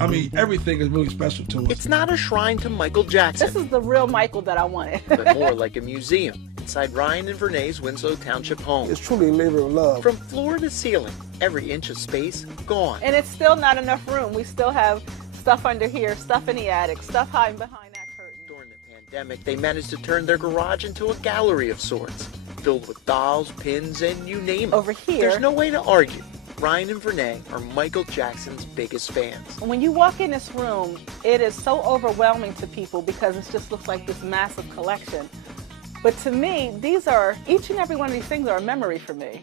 I mean, everything is really special to us. It's not a shrine to Michael Jackson. This is the real Michael that I wanted. But more like a museum inside Ryan and Vernay's Winslow Township home. It's truly a labor of love. From floor to ceiling, every inch of space gone. And it's still not enough room. We still have stuff under here, stuff in the attic, stuff hiding behind that curtain. During the pandemic, they managed to turn their garage into a gallery of sorts, filled with dolls, pins, and you name it. Over here, There's no way to argue. Ryan and Vernay are Michael Jackson's biggest fans. when you walk in this room, it is so overwhelming to people because it just looks like this massive collection. But to me, each and every one of these things are a memory for me.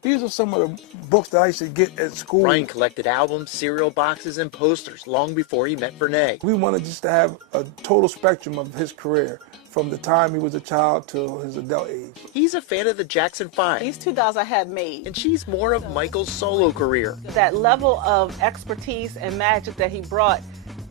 These are some of the books that I used to get at school. Ryan collected albums, cereal boxes, and posters long before he met Vernay. We wanted just to have a total spectrum of his career, from the time he was a child to his adult age. He's a fan of the Jackson 5. These 2 dolls I had made. And she's more of Michael's solo career. That level of expertise and magic that he brought,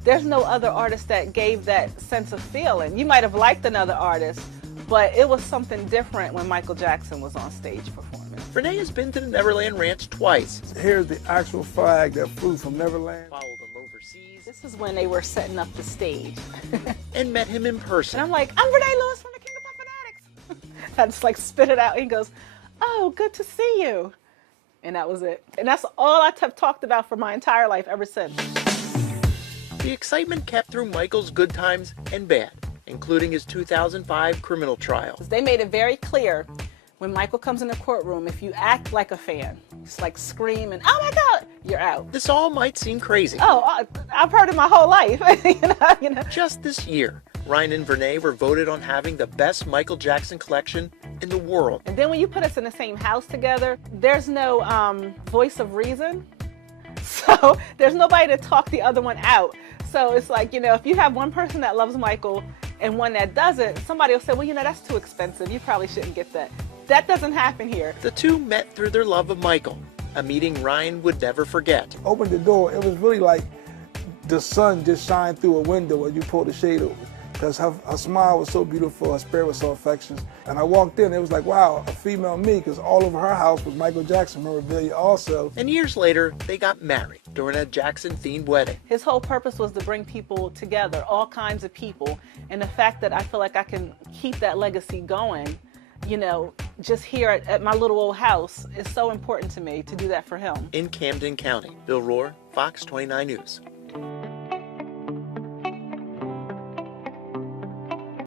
there's no other artist that gave that sense of feeling. You might have liked another artist, but it was something different when Michael Jackson was on stage performing. Vernay has been to the Neverland Ranch twice. Here's the actual flag that flew from Neverland. Followed him overseas. This is when they were setting up the stage. And met him in person. And I'm like, I'm Vernay Lewis from the King of Pop Fanatics. I just like spit it out. He goes, oh, good to see you. And that was it. And that's all I have talked about for my entire life ever since. The excitement kept through Michael's good times and bad, including his 2005 criminal trial. They made it very clear when Michael comes in the courtroom, if you act like a fan, just like scream and, oh my God, you're out. This all might seem crazy. Oh, I've heard it my whole life. you know. Just this year, Ryan and Vernay were voted on having the best Michael Jackson collection in the world. And then when you put us in the same house together, there's no voice of reason. So there's nobody to talk the other one out. So it's like, if you have one person that loves Michael and one that doesn't, somebody will say, well, that's too expensive. You probably shouldn't get that. That doesn't happen here. The two met through their love of Michael, a meeting Ryan would never forget. Opened the door, it was really like the sun just shined through a window when you pulled the shade open. Because her smile was so beautiful, her spirit was so infectious. And I walked in, it was like, wow, a female me, because all over her house was Michael Jackson memorabilia also. And years later, they got married during a Jackson-themed wedding. His whole purpose was to bring people together, all kinds of people. And the fact that I feel like I can keep that legacy going, just here at my little old house is so important to me to do that for him. In Camden County, Bill Rohrer, Fox 29 News.